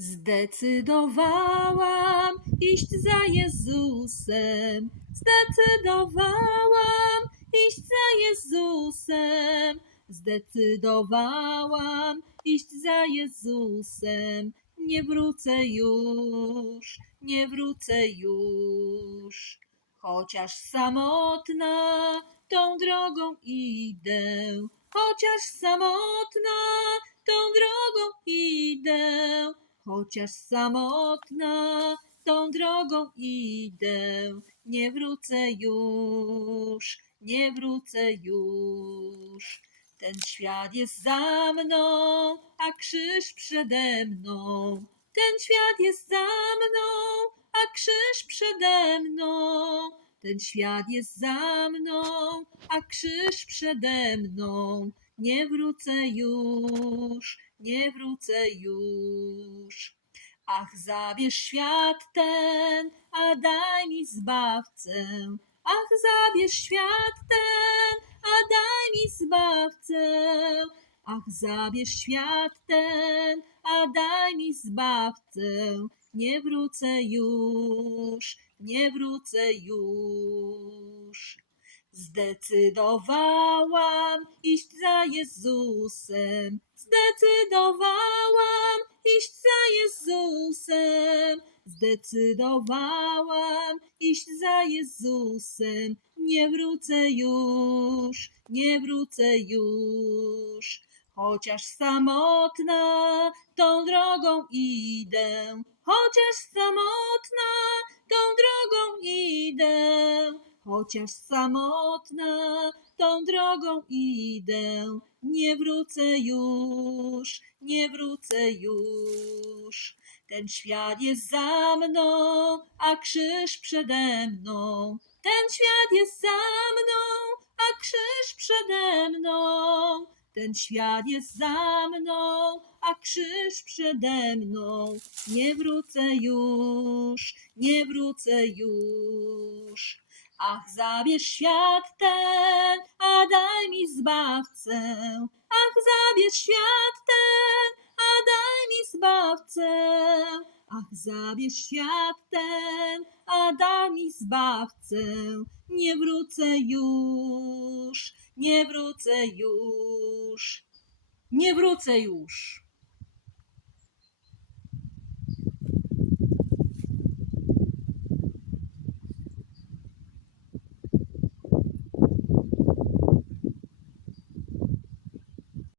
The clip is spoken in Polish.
Zdecydowałam iść za Jezusem. Zdecydowałam iść za Jezusem. Zdecydowałam iść za Jezusem. Nie wrócę już, nie wrócę już. Chociaż samotna tą drogą idę, chociaż samotna tą drogą idę, chociaż samotna tą drogą idę, nie wrócę już, nie wrócę już. Ten świat jest za mną, a krzyż przede mną. Ten świat jest za mną, a krzyż przede mną. Ten świat jest za mną, a krzyż przede mną. Nie wrócę już, nie wrócę już. Ach, zabierz świat ten, a daj mi zbawcę. Ach, zabierz świat ten, a daj mi zbawcę. Ach, zabierz świat ten, a daj mi zbawcę. Nie wrócę już, nie wrócę już. Zdecydowałam iść za Jezusem. Zdecydowałam iść za Jezusem. Zdecydowałam iść za Jezusem. Nie wrócę już, nie wrócę już. Chociaż samotna tą drogą idę, chociaż samotna tą drogą idę, chociaż samotna tą drogą idę, nie wrócę już, nie wrócę już. Ten świat jest za mną, a krzyż przede mną. Ten świat jest za mną, a krzyż przede mną. Ten świat jest za mną, a krzyż przede mną. Nie wrócę już, nie wrócę już. Ach, zabierz świat ten, a daj mi zbawcę. Ach, zabierz świat ten, zbawcę. Ach, zabierz świat ten, a daj mi zbawcę. Nie wrócę już, nie wrócę już, nie wrócę już.